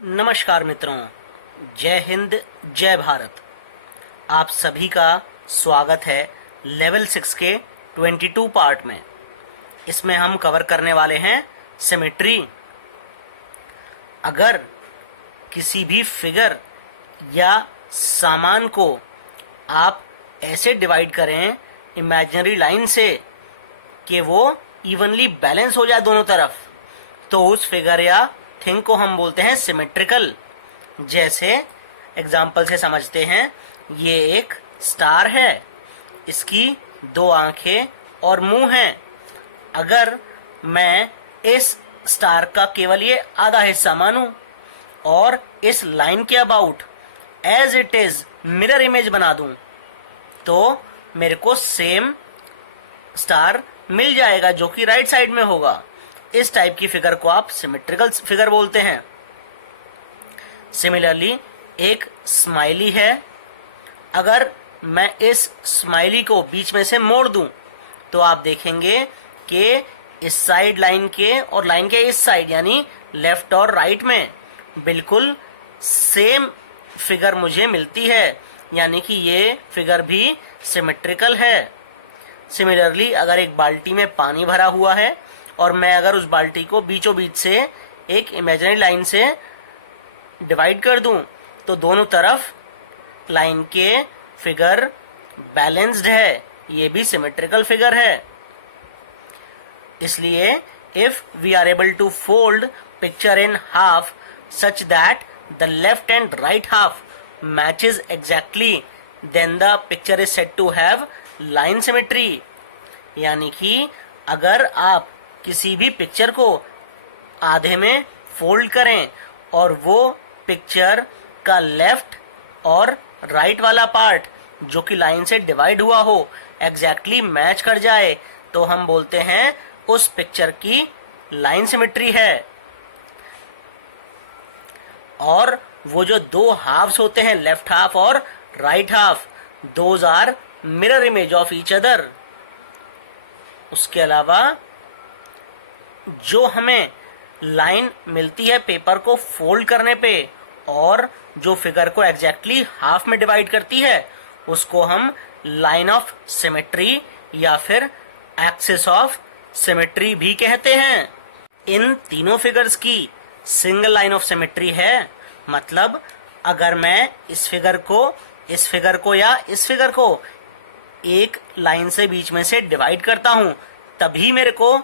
नमस्कार मित्रों, जय हिंद, जय भारत। आप सभी का स्वागत है लेवल 6 के 22 पार्ट में। इसमें हम कवर करने वाले हैं सिमेट्री। अगर किसी भी फिगर या सामान को आप ऐसे डिवाइड करें इमेजिनरी लाइन से कि वो इवनली बैलेंस हो जाए दोनों तरफ, तो उस फिगर या थिंग को हम बोलते हैं सिमेट्रिकल। जैसे एग्जाम्पल से समझते हैं, ये एक स्टार है, इसकी दो आंखें और मुंह हैं। अगर मैं इस स्टार का केवल ये आधा हिस्सा मानूं और इस लाइन के about as it is mirror image बना दूं, तो मेरे को सेम स्टार मिल जाएगा जो कि राइट साइड में होगा। इस टाइप की फिगर को आप सिमेट्रिकल फिगर बोलते हैं। सिमिलरली एक स्माइली है। अगर मैं इस स्माइली को बीच में से मोड़ दूं, तो आप देखेंगे कि इस साइड लाइन के और लाइन के इस साइड यानी लेफ्ट और राइट में बिल्कुल सेम फिगर मुझे मिलती है, यानी कि ये फिगर भी सिमेट्रिकल है। सिमिलरली अगर एक बाल्टी में पानी भरा हुआ है और मैं अगर उस बाल्टी को बीचों बीच से एक इमेजिनरी लाइन से डिवाइड कर दूं, तो दोनों तरफ लाइन के फिगर बैलेंस्ड है, ये भी सिमेट्रिकल फिगर है। इसलिए if we are able to fold picture in half such that the left and right half matches exactly, then the picture is said to have line symmetry. यानी कि अगर आप किसी भी पिक्चर को आधे में फोल्ड करें और वो पिक्चर का लेफ्ट और राइट वाला पार्ट जो कि लाइन से डिवाइड हुआ हो एग्जैक्टली मैच कर जाए, तो हम बोलते हैं उस पिक्चर की लाइन सिमेट्री है। और वो जो दो हाफ्स होते हैं, लेफ्ट हाफ और right half, those are mirror image of each other. उसके अलावा जो हमें लाइन मिलती है पेपर को फोल्ड करने पे और जो फिगर को एग्जैक्टली हाफ में डिवाइड करती है, उसको हम लाइन ऑफ सिमेट्री या फिर एक्सिस ऑफ सिमेट्री भी कहते हैं। इन तीनों फिगर्स की सिंगल लाइन ऑफ सिमेट्री है। मतलब अगर मैं इस फिगर को या इस फिगर को एक लाइन से बीच में से डिवाइड करता हूं, तभी मेरे को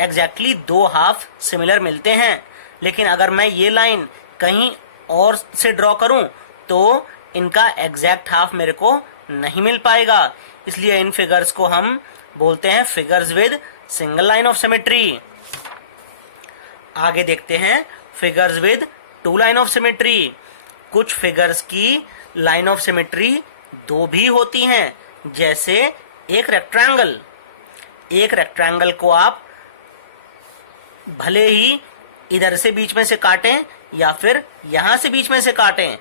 एग्जैक्टली दो हाफ सिमिलर मिलते हैं। लेकिन अगर मैं ये लाइन कहीं और से ड्रॉ करूं, तो इनका एग्जैक्ट हाफ मेरे को नहीं मिल पाएगा। इसलिए इन फिगर्स को हम बोलते हैं figures with single line of symmetry. आगे देखते हैं figures with two line of symmetry. कुछ फिगर्स की लाइन ऑफ सिमेट्री दो भी होती हैं। जैसे एक रेक्टेंगल को आप भले ही इधर से बीच में से काटें या फिर यहां से बीच में से काटें,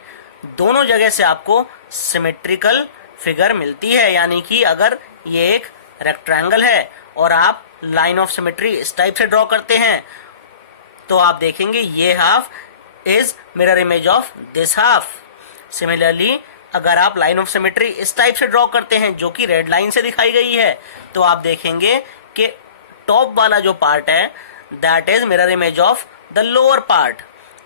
दोनों जगह से आपको सिमेट्रिकल फिगर मिलती है। यानी कि अगर ये एक रेक्टेंगल है और आप लाइन ऑफ सिमेट्री इस टाइप से ड्रॉ करते हैं, तो आप देखेंगे ये half is mirror image of this half. Similarly अगर आप लाइन ऑफ सिमेट्री इस टाइप से ड्रॉ करते हैं जो कि रेड लाइन से दिखाई गई है, तो आप देखेंगे कि टॉप वाला जो पार्ट है that is mirror image of the lower part.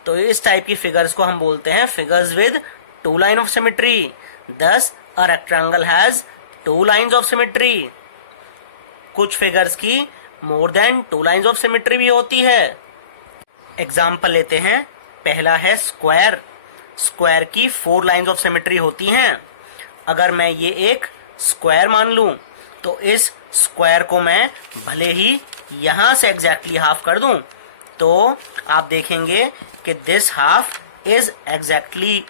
तो इस टाइप की फिगर्स को हम बोलते हैं figures with two line of symmetry. Thus a rectangle has two lines of symmetry. कुछ फिगर्स की more than two lines of symmetry भी होती है। एग्जाम्पल लेते हैं। पहला है स्क्वायर। स्क्वायर की 4 लाइंस ऑफ सिमेट्री होती हैं। अगर मैं ये एक स्क्वायर मान लूं, तो इस स्क्वायर को मैं भले ही यहां से एग्जैक्टली हाफ कर दूं, तो आप देखेंगे कि this half is exactly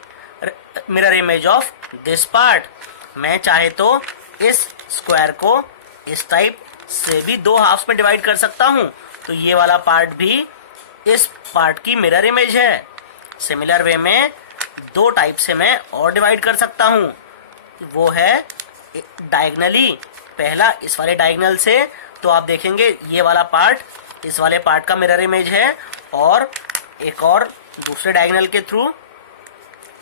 mirror image of this part. मैं चाहे तो इस स्क्वायर को इस टाइप से भी दो हाफ्स में डिवाइड कर सकता हूं, तो ये वाला पार्ट भी इस पार्ट की मिरर इमेज है। सिमिलर वे में दो टाइप से मैं और डिवाइड कर सकता हूं। वो है डायगनली। पहला इस वाले डायगनल से, तो आप देखेंगे ये वाला पार्ट इस वाले पार्ट का मिरर इमेज है, और एक और दूसरे डायगोनल के थ्रू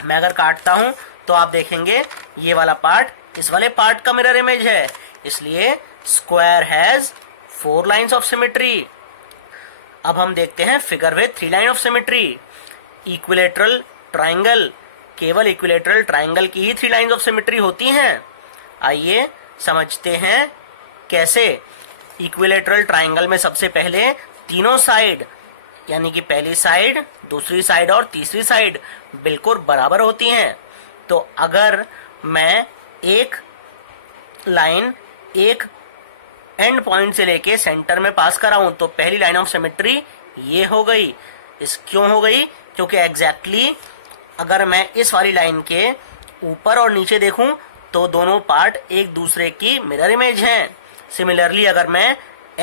मैं अगर काटता हूं तो आप देखेंगे ये वाला पार्ट इस वाले पार्ट का मिरर इमेज है, इसलिए square has 4 lines of symmetry. अब हम देखते हैं figure with 3 line of symmetry. Equilateral triangle, केवल इक्विलेटरल ट्राइंगल की ही 3 लाइन्स ऑफ सिमेट्री होती हैं। आइए समझते हैं कैसे। इक्विलेटरल ट्राइंगल में सबसे पहले तीनों साइड यानी कि पहली साइड, दूसरी साइड और तीसरी साइड बिल्कुल बराबर होती हैं। तो अगर मैं एक लाइन एक एंड पॉइंट से लेके सेंटर में पास कराऊं तो पहली लाइन ऑफ सिमेट्री ये हो गई। इस क्यों हो गई? क्योंकि एग्जैक्टली अगर मैं इस वाली लाइन के ऊपर और नीचे देखूं तो दोनों पार्ट एक दूसरे की मिरर इमेज हैं। सिमिलरली अगर मैं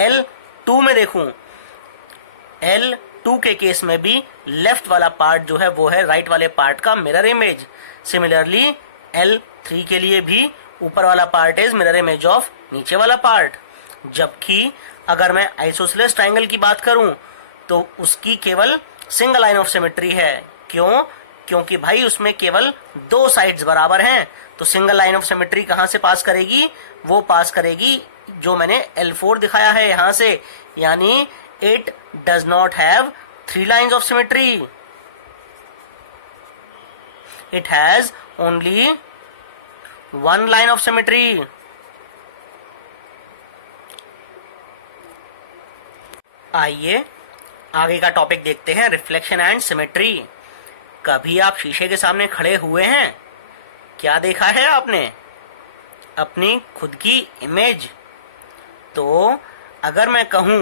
L2 में देखूं, L2 के केस में भी लेफ्ट वाला पार्ट जो है वो है राइट वाले पार्ट का मिरर इमेज। सिमिलरली L3 के लिए भी ऊपर वाला part is mirror image of नीचे वाला पार्ट। जबकि अगर मैं आइसोसेलेस ट्राइंगल की बात करूं तो उसकी केवल सिंगल लाइन ऑफ सिमेट्री है। क्यों? क्योंकि भाई उसमें केवल 2 साइड्स बराबर हैं। तो सिंगल लाइन ऑफ सिमेट्री कहां से पास करेगी? वो पास करेगी जो मैंने L4 दिखाया है यहां से, यानी it does not have 3 lines of symmetry, it has only 1 line of symmetry. आइए आगे का टॉपिक देखते हैं, रिफ्लेक्शन एंड सिमेट्री। कभी आप शीशे के सामने खड़े हुए हैं? क्या देखा है आपने? अपनी खुद की इमेज। तो अगर मैं कहूं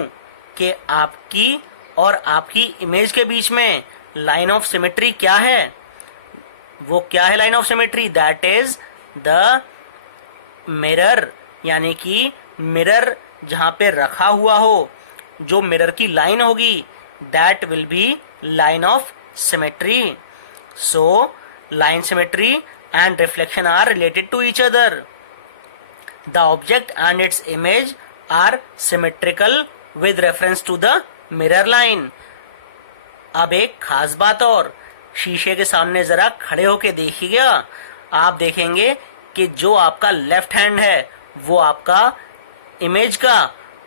कि आपकी और आपकी इमेज के बीच में लाइन ऑफ सिमेट्री क्या है, वो क्या है line of symmetry? That is the mirror, यानी कि मिरर जहां पे रखा हुआ हो, जो मिरर की लाइन होगी that will be line of symmetry. So line symmetry and reflection are related to each other. The object and its image are symmetrical with reference to the mirror line. अब एक खास बात और, शीशे के सामने जरा खड़े होके देखिएगा, आप देखेंगे कि जो आपका लेफ्ट हैंड है वो आपका इमेज का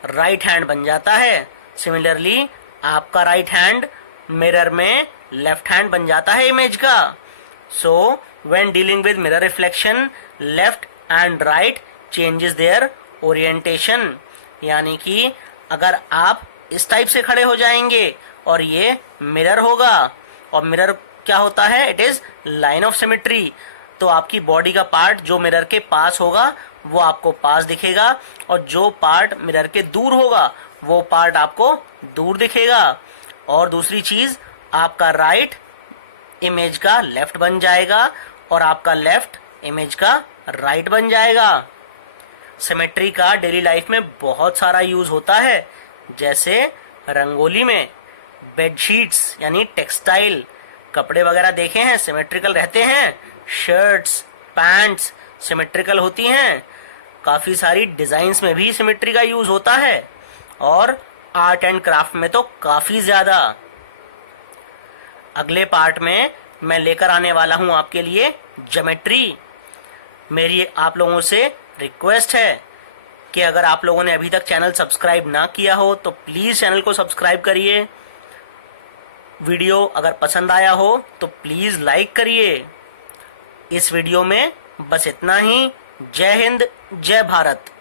राइट हैंड बन जाता है। सिमिलरली आपका राइट हैंड मिरर में लेफ्ट हैंड बन जाता है इमेज का। So when dealing with mirror reflection, left and right changes their orientation. यानी कि अगर आप इस टाइप से खड़े हो जाएंगे और ये मिरर होगा, और मिरर क्या होता है? It is line of symmetry. तो आपकी बॉडी का पार्ट जो मिरर के पास होगा वो आपको पास दिखेगा, और जो पार्ट मिरर के दूर होगा वो पार्ट आपको दूर दिखेगा। और दूसरी चीज, आपका राइट इमेज का लेफ्ट बन जाएगा और आपका लेफ्ट इमेज का राइट बन जाएगा। सिमेट्री का डेली लाइफ में बहुत सारा यूज होता है, जैसे रंगोली में, बेडशीट्स यानी टेक्सटाइल, कपड़े वगैरह देखे हैं सिमेट्रिकल रहते हैं, शर्ट्स पैंट्स सिमेट्रिकल होती हैं। काफी सारी डिजाइन्स में भी सिमेट्री का यूज होता है, और आर्ट एंड क्राफ्ट में तो काफी ज्यादा। अगले पार्ट में मैं लेकर आने वाला हूं आपके लिए ज्योमेट्री। मेरी आप लोगों से रिक्वेस्ट है कि अगर आप लोगों ने अभी तक चैनल सब्सक्राइब ना किया हो तो प्लीज चैनल को सब्सक्राइब करिए। वीडियो अगर पसंद आया हो तो प्लीज लाइक करिए। इस वीडियो में बस इतना ही। जय हिंद, जय भारत।